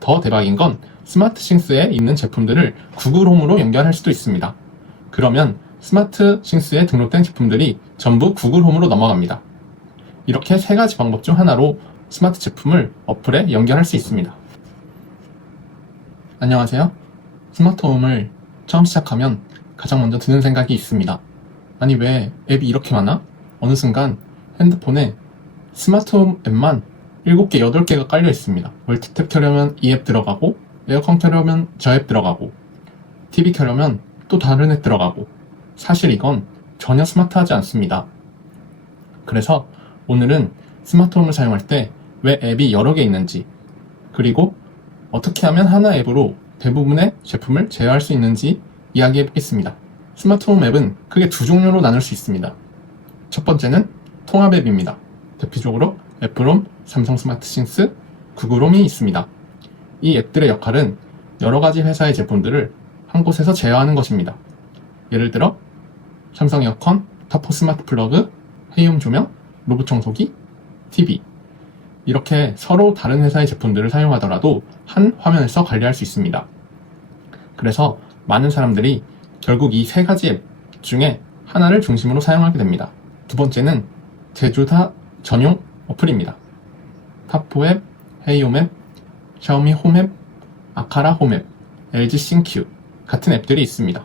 더 대박인 건 스마트싱스에 있는 제품들을 구글 홈으로 연결할 수도 있습니다. 그러면 스마트싱스에 등록된 제품들이 전부 구글 홈으로 넘어갑니다. 이렇게 세 가지 방법 중 하나로 스마트 제품을 어플에 연결할 수 있습니다. 안녕하세요. 스마트홈을 처음 시작하면 가장 먼저 드는 생각이 있습니다. 아니 왜 앱이 이렇게 많아? 어느 순간 핸드폰에 스마트홈 앱만 7개, 8개가 깔려 있습니다. 멀티탭 켜려면 이 앱 들어가고, 에어컨 켜려면 저 앱 들어가고, TV 켜려면 또 다른 앱 들어가고, 사실 이건 전혀 스마트하지 않습니다. 그래서 오늘은 스마트홈을 사용할 때 왜 앱이 여러 개 있는지, 그리고 어떻게 하면 하나 앱으로 대부분의 제품을 제어할 수 있는지 이야기해 보겠습니다. 스마트홈 앱은 크게 두 종류로 나눌 수 있습니다. 첫 번째는 통합 앱입니다. 대표적으로 애플홈, 삼성 스마트싱스, 구글홈이 있습니다. 이 앱들의 역할은 여러 가지 회사의 제품들을 한 곳에서 제어하는 것입니다. 예를 들어 삼성 에어컨, 타포 스마트 플러그, 헤이홈 조명, 로봇 청소기, TV 이렇게 서로 다른 회사의 제품들을 사용하더라도 한 화면에서 관리할 수 있습니다. 그래서 많은 사람들이 결국 이 세 가지 앱 중에 하나를 중심으로 사용하게 됩니다. 두 번째는 제조사 전용 어플입니다. 타포 앱, 헤이홈 앱, 샤오미 홈 앱, 아카라 홈 앱, LG 싱큐 같은 앱들이 있습니다.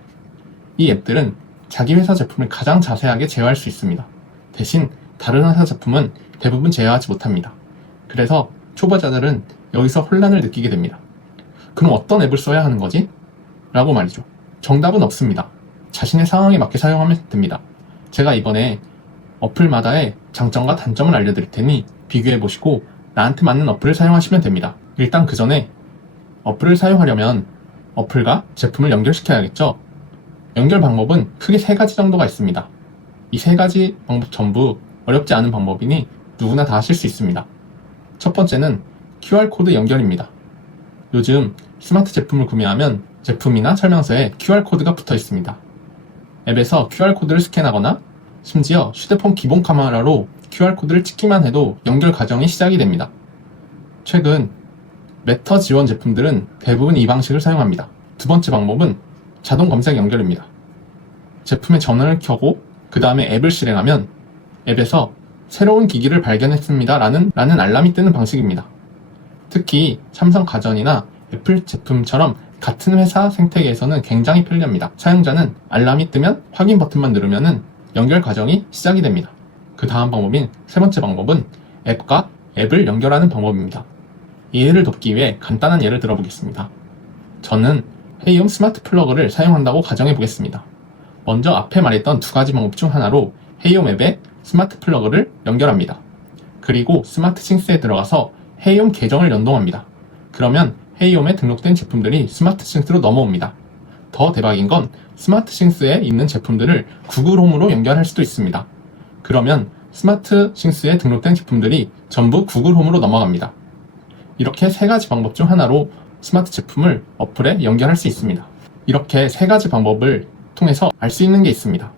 이 앱들은 자기 회사 제품을 가장 자세하게 제어할 수 있습니다. 대신 다른 회사 제품은 대부분 제어하지 못합니다. 그래서 초보자들은 여기서 혼란을 느끼게 됩니다. 그럼 어떤 앱을 써야 하는 거지? 라고 말이죠. 정답은 없습니다. 자신의 상황에 맞게 사용하면 됩니다. 제가 이번에 어플마다의 장점과 단점을 알려드릴 테니 비교해보시고 나한테 맞는 어플을 사용하시면 됩니다. 일단 그 전에 어플을 사용하려면 어플과 제품을 연결시켜야겠죠? 연결 방법은 크게 세 가지 정도가 있습니다. 이 세 가지 방법 전부 어렵지 않은 방법이니 누구나 다 하실 수 있습니다. 첫 번째는 QR코드 연결입니다. 요즘 스마트 제품을 구매하면 제품이나 설명서에 QR코드가 붙어 있습니다. 앱에서 QR코드를 스캔하거나 심지어 휴대폰 기본 카메라로 QR코드를 찍기만 해도 연결 과정이 시작이 됩니다. 최근 메터 지원 제품들은 대부분 이 방식을 사용합니다. 두 번째 방법은 자동 검색 연결입니다. 제품의 전원을 켜고 그 다음에 앱을 실행하면 앱에서 새로운 기기를 발견했습니다 라는 알람이 뜨는 방식입니다. 특히 삼성 가전이나 애플 제품처럼 같은 회사 생태계에서는 굉장히 편리합니다. 사용자는 알람이 뜨면 확인 버튼만 누르면 연결 과정이 시작이 됩니다. 그 다음 방법인 세 번째 방법은 앱과 앱을 연결하는 방법입니다. 이해를 돕기 위해 간단한 예를 들어보겠습니다. 저는 헤이홈 스마트 플러그를 사용한다고 가정해 보겠습니다. 먼저 앞에 말했던 두 가지 방법 중 하나로 헤이홈 앱에 스마트 플러그를 연결합니다. 그리고 스마트싱스에 들어가서 헤이홈 계정을 연동합니다. 그러면 헤이홈에 등록된 제품들이 스마트싱스로 넘어옵니다. 더 대박인 건 스마트싱스에 있는 제품들을 구글 홈으로 연결할 수도 있습니다. 그러면 스마트싱스에 등록된 제품들이 전부 구글 홈으로 넘어갑니다. 이렇게 세 가지 방법 중 하나로 스마트 제품을 어플에 연결할 수 있습니다. 이렇게 세 가지 방법을 통해서 알 수 있는 게 있습니다.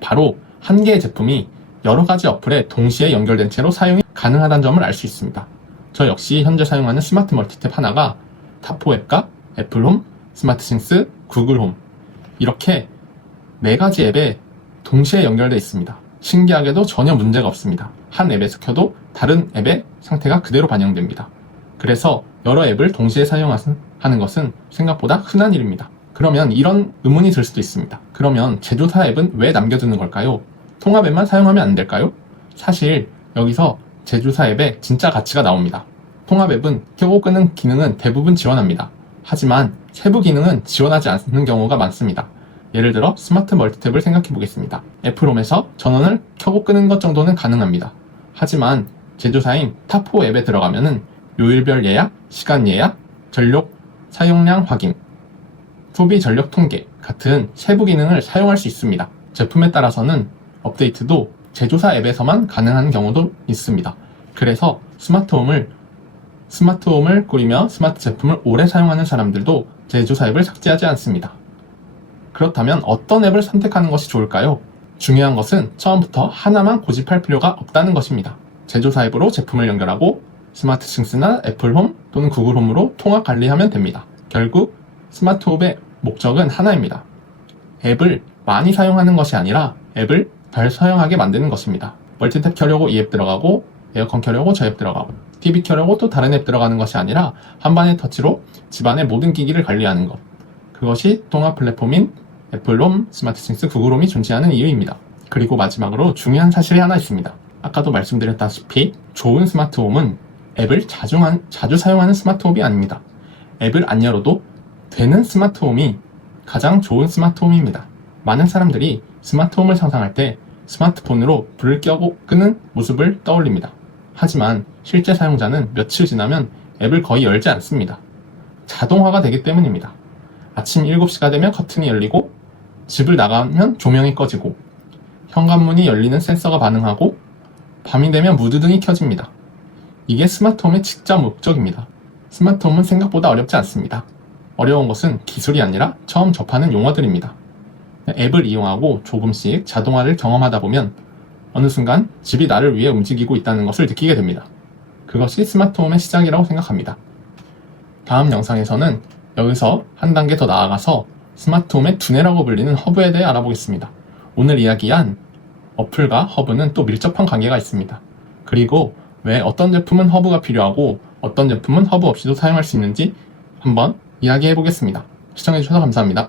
바로 한 개의 제품이 여러 가지 어플에 동시에 연결된 채로 사용이 가능하다는 점을 알 수 있습니다. 저 역시 현재 사용하는 스마트 멀티탭 하나가 타포 앱과 애플홈, 스마트싱스, 구글홈 이렇게 네 가지 앱에 동시에 연결되어 있습니다. 신기하게도 전혀 문제가 없습니다. 한 앱에서 켜도 다른 앱의 상태가 그대로 반영됩니다. 그래서 여러 앱을 동시에 사용하는 것은 생각보다 흔한 일입니다. 그러면 이런 의문이 들 수도 있습니다. 그러면 제조사 앱은 왜 남겨두는 걸까요? 통합 앱만 사용하면 안 될까요? 사실 여기서 제조사 앱의 진짜 가치가 나옵니다. 통합 앱은 켜고 끄는 기능은 대부분 지원합니다. 하지만 세부 기능은 지원하지 않는 경우가 많습니다. 예를 들어 스마트 멀티탭을 생각해 보겠습니다. 애플홈에서 전원을 켜고 끄는 것 정도는 가능합니다. 하지만 제조사인 타포 앱에 들어가면은 요일별 예약, 시간 예약, 전력 사용량 확인, 소비 전력 통계 같은 세부 기능을 사용할 수 있습니다. 제품에 따라서는 업데이트도 제조사 앱에서만 가능한 경우도 있습니다. 그래서 스마트홈을 꾸리며 스마트 제품을 오래 사용하는 사람들도 제조사 앱을 삭제하지 않습니다. 그렇다면 어떤 앱을 선택하는 것이 좋을까요? 중요한 것은 처음부터 하나만 고집할 필요가 없다는 것입니다. 제조사 앱으로 제품을 연결하고 스마트싱스나 애플홈 또는 구글홈으로 통합 관리하면 됩니다. 결국 스마트홈의 목적은 하나입니다. 앱을 많이 사용하는 것이 아니라 앱을 덜 사용하게 만드는 것입니다. 멀티탭 켜려고 이 앱 들어가고 에어컨 켜려고 저 앱 들어가고 TV 켜려고 또 다른 앱 들어가는 것이 아니라 한 번의 터치로 집안의 모든 기기를 관리하는 것. 그것이 통합 플랫폼인 애플홈, 스마트싱스, 구글홈이 존재하는 이유입니다. 그리고 마지막으로 중요한 사실이 하나 있습니다. 아까도 말씀드렸다시피 좋은 스마트홈은 앱을 자주 사용하는 스마트홈이 아닙니다. 앱을 안 열어도 되는 스마트홈이 가장 좋은 스마트홈입니다. 많은 사람들이 스마트홈을 상상할 때 스마트폰으로 불을 켜고 끄는 모습을 떠올립니다. 하지만 실제 사용자는 며칠 지나면 앱을 거의 열지 않습니다. 자동화가 되기 때문입니다. 아침 7시가 되면 커튼이 열리고 집을 나가면 조명이 꺼지고 현관문이 열리는 센서가 반응하고 밤이 되면 무드등이 켜집니다. 이게 스마트홈의 직접 목적입니다. 스마트홈은 생각보다 어렵지 않습니다. 어려운 것은 기술이 아니라 처음 접하는 용어들입니다. 앱을 이용하고 조금씩 자동화를 경험하다 보면 어느 순간 집이 나를 위해 움직이고 있다는 것을 느끼게 됩니다. 그것이 스마트홈의 시작이라고 생각합니다. 다음 영상에서는 여기서 한 단계 더 나아가서 스마트홈의 두뇌라고 불리는 허브에 대해 알아보겠습니다. 오늘 이야기한 어플과 허브는 또 밀접한 관계가 있습니다. 그리고 왜 어떤 제품은 허브가 필요하고 어떤 제품은 허브 없이도 사용할 수 있는지 한번 이야기해 보겠습니다. 시청해주셔서 감사합니다.